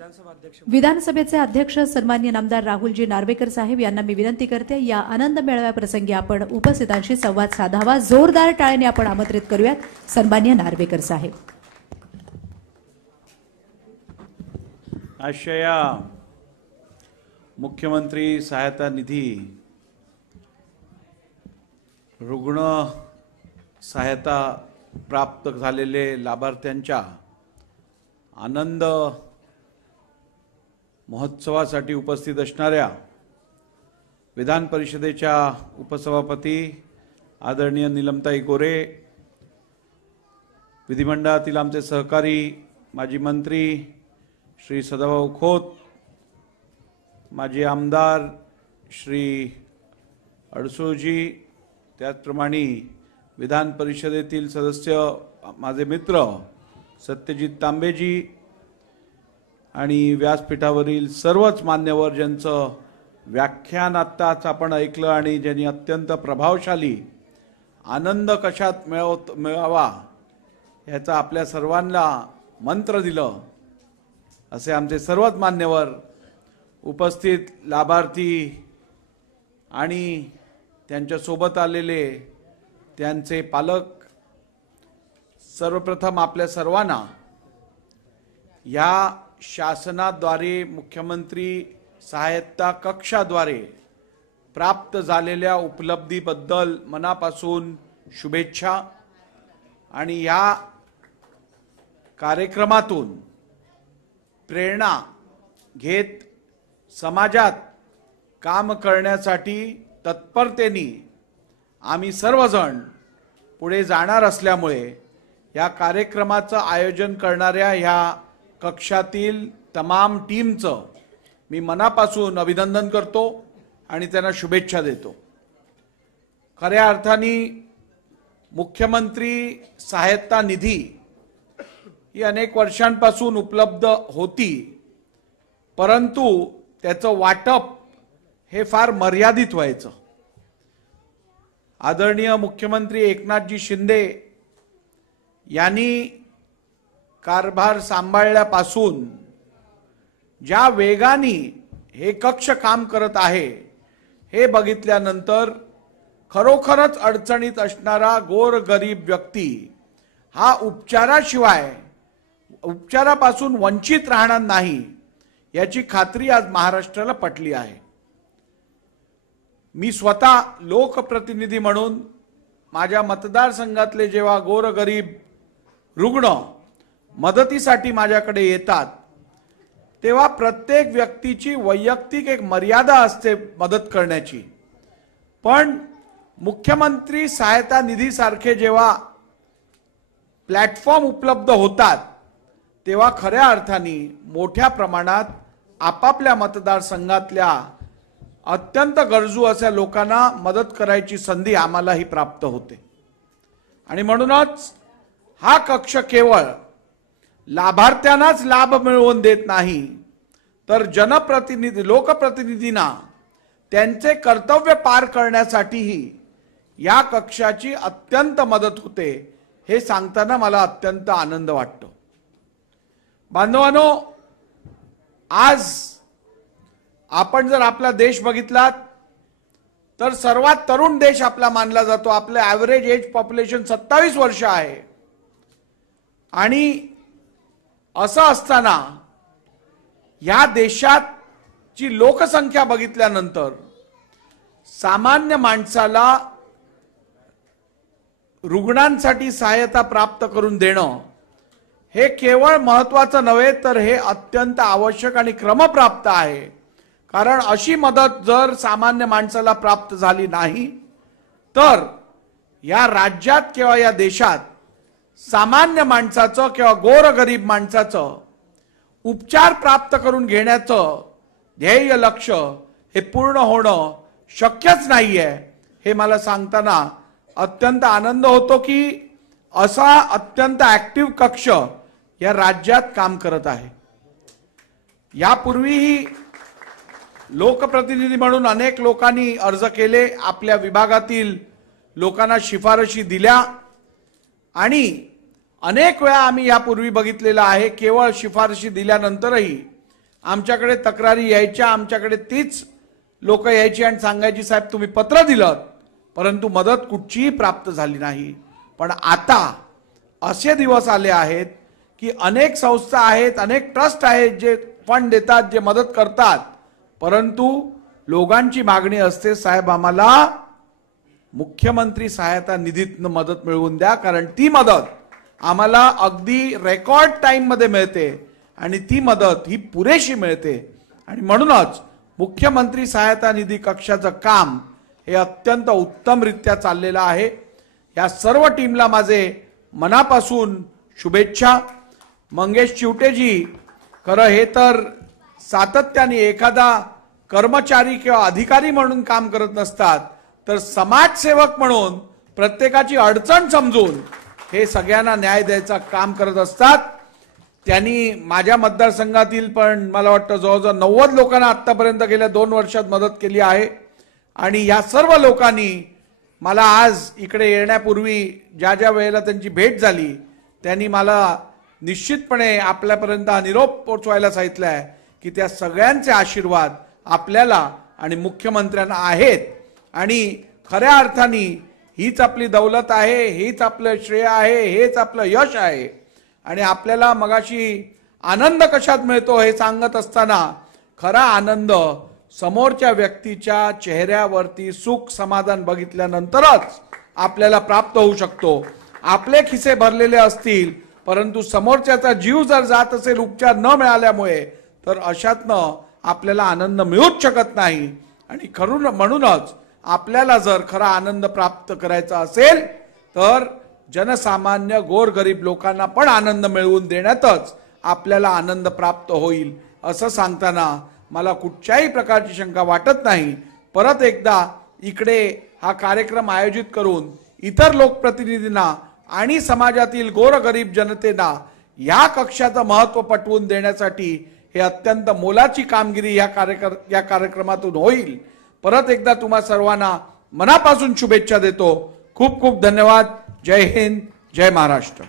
विधानसभेचे अध्यक्ष सन्माननीय नामदार राहुलजी नार्वेकर साहेब यांना मी विनंती करते, या आनंद मेळाव्याप्रसंगी आपण उपस्थितांशी संवाद साधावा. जोरदार टाळ्याने आपण आमंत्रित करूयात सन्माननीय नार्वेकर साहेब. आशया मुख्यमंत्री सहायता निधी रुग्ण सहायता प्राप्त झालेले लाभार्थ्यांच्या आनंद महोत्सवासाठी उपस्थित असणाऱ्या विधान परिषदेच्या उपसभापती आदरणीय नीलमताई गोरे, विधिमंडळातील आमचे सहकारी माजी मंत्री श्री सदाभाऊ खोत, माजी आमदार श्री अडसूळजी, त्याचप्रमाणे विधान परिषदेतील सदस्य माझे मित्र सत्यजित तांबेजी आणि व्यासपीठावरील सर्वच मान्यवर ज्यांचं व्याख्यान आत्ताच आपण ऐकलं आणि ज्यांनी अत्यंत प्रभावशाली आनंद कशात मिळावा याचा आपल्या सर्वांना मंत्र दिलं, असे आमचे सर्वच मान्यवर, उपस्थित लाभार्थी आणि त्यांच्यासोबत आलेले त्यांचे पालक, सर्वप्रथम आपल्या सर्वांना या शासनाद्वारे मुख्यमंत्री सहायता कक्षाद्वारे प्राप्त झालेल्या उपलब्धीबद्दल मनापासून शुभेच्छा. आणि या कार्यक्रमातून प्रेरणा घेत समाजात काम करण्यासाठी तत्परतेने आम्ही सर्वजण पुढे जाणार असल्यामुळे या कार्यक्रमाचं आयोजन करणाऱ्या ह्या कक्षातील तमाम टीमचं मी मनापासून अभिनंदन करतो आणि त्यांना शुभेच्छा देतो. खऱ्या अर्थाने मुख्यमंत्री सहायता निधी ही अनेक वर्षांपासून उपलब्ध होती, परंतु त्याचं वाटप हे फार मर्यादित व्हायचं. आदरणीय मुख्यमंत्री एकनाथजी शिंदे यांनी कारभार सांभाळल्यापासून ज्या वेगाने हे कक्ष काम करत आहे हे बघितल्यानंतर खरोखरच अडचणीत असणारा गोरगरीब व्यक्ती हा उपचारापासून वंचित राहणार नाही याची खात्री आज महाराष्ट्राला पटली आहे. मी स्वतः लोकप्रतिनिधी म्हणून माझ्या मतदारसंघातले जेव्हा गोरगरीब रुग्ण मदतीसाठी माझ्याकडे येतात तेव्हा प्रत्येक व्यक्तीची वैयक्तिक एक मर्यादा असते मदत करण्याची, पण मुख्यमंत्री सहायता निधी सारखे जेव्हा प्लॅटफॉर्म उपलब्ध होतात तेव्हा खऱ्या अर्थाने मोठ्या प्रमाणात आपापल्या मतदारसंघातल्या अत्यंत गरजू अशा लोकांना मदत करायची संधी आम्हालाही प्राप्त होते. आणि म्हणूनच हा कक्ष केवळ लाभार्थ्यांनाच लाभ मिळवून देत नाही, तर लोकप्रतिनिधींना त्यांचे कर्तव्य पार करण्यासाठीही या कक्षाची अत्यंत मदत होते, हे सांगताना मला अत्यंत आनंद वाटतो. बांधवांनो, आज आपण जर आपला देश बघितलात तर सर्वात तरुण देश आपला मानला जातो. आपलं ॲव्हरेज एज पॉप्युलेशन 27 वर्ष आहे. आणि असं असताना या देशाची लोकसंख्या बघितल्यानंतर सामान्य माणसाला रुग्णांसाठी सहायता प्राप्त करून देणं हे केवळ महत्त्वाचं नव्हे, तर हे अत्यंत आवश्यक आणि क्रमप्राप्त आहे. कारण अशी मदत जर सामान्य माणसाला प्राप्त झाली नाही तर या राज्यात किंवा या देशात सामान्य माणसाचं किंवा गोरगरीब माणसाचं उपचार प्राप्त करून घेण्याचं ध्येय लक्ष्य हे पूर्ण होणं शक्यच नाहीये. हे मला सांगताना अत्यंत आनंद होतो की असा अत्यंत ऍक्टिव्ह कक्ष या राज्यात काम करत आहे. यापूर्वीही लोकप्रतिनिधी म्हणून अनेक लोकांनी अर्ज केले, आपल्या विभागातील लोकांना शिफारशी दिल्या आणि अनेक वेळा आम्ही यापूर्वी बघितलेलं आहे केवळ शिफारशी दिल्यानंतरही आमच्याकडे तक्रारी यायच्या, आमच्याकडे तीच लोक यायची आणि सांगायची साहेब तुम्ही पत्र दिलं, परंतु मदत कुठचीही प्राप्त झाली नाही. पण आता असे दिवस आले आहेत की अनेक संस्था आहेत, अनेक ट्रस्ट आहेत जे फंड देतात, जे मदत करतात, परंतु लोकांची मागणी असते साहेब आम्हाला मुख्यमंत्री सहायता निधीतनं मदत मिळवून द्या, कारण ती मदत आम्हाला अगदी रेकॉर्ड टाइम मध्ये मिळते आणि ती मदत ही पुरेशी मिळते. आणि म्हणूनच मुख्यमंत्री सहायता निधी कक्षाचं काम हे अत्यंत उत्तमरित्या चाललेलं आहे. या सर्व टीमला माझे मनापासून शुभेच्छा. मंगेश चिवटेजी खरं हे तर सातत्याने एखादा कर्मचारी किंवा अधिकारी म्हणून काम करत नसतात, तर समाजसेवक म्हणून प्रत्येकाची अडचण समजून हे सगळ्यांना न्याय द्यायचं काम करत असतात. त्यांनी माझ्या मतदारसंघातील पण मला वाटतं जवळजवळ 90 लोकांना आतापर्यंत गेल्या 2 वर्षात मदत केली आहे. आणि या सर्व लोकांनी मला आज इकडे येण्यापूर्वी ज्या ज्या वेळेला त्यांची भेट झाली त्यांनी मला निश्चितपणे आपल्यापर्यंत हा निरोप पोहोचवायला सांगितलं आहे की त्या सगळ्यांचे आशीर्वाद आपल्याला आणि मुख्यमंत्र्यांना आहेत आणि खऱ्या अर्थाने हीच आपली दौलत आहे, हेच आपलं श्रेय आहे, हेच आपलं यश आहे. आणि आपल्याला मगाशी आनंद कशात मिळतो हे सांगत असताना खरा आनंद समोरच्या व्यक्तीच्या चेहऱ्यावरती सुख समाधान बघितल्यानंतरच आपल्याला प्राप्त होऊ शकतो. आपले खिसे भरलेले असतील परंतु समोरच्याचा जीव जर जात असेल उपचार न मिळाल्यामुळे, तर अशातनं आपल्याला आनंद मिळूच शकत नाही. आणि खरून म्हणूनच आपल्याला जर खरा आनंद प्राप्त करायचा असेल तर जनसामान्य गोरगरीब लोकांना पण आनंद मिळवून देण्यातच आपल्याला आनंद प्राप्त होईल असं सांगताना मला कुठच्याही प्रकारची शंका वाटत नाही. परत एकदा इकडे हा कार्यक्रम आयोजित करून इतर लोकप्रतिनिधींना आणि समाजातील गोरगरीब जनतेला या कक्षाचं महत्त्व पटवून देण्यासाठी हे अत्यंत मोलाची कामगिरी या कार्यक्रमातून होईल. परत एकदा तुम्हा सर्वांना मनापासून शुभेच्छा देतो. खूप खूप धन्यवाद. जय हिंद, जय महाराष्ट्र.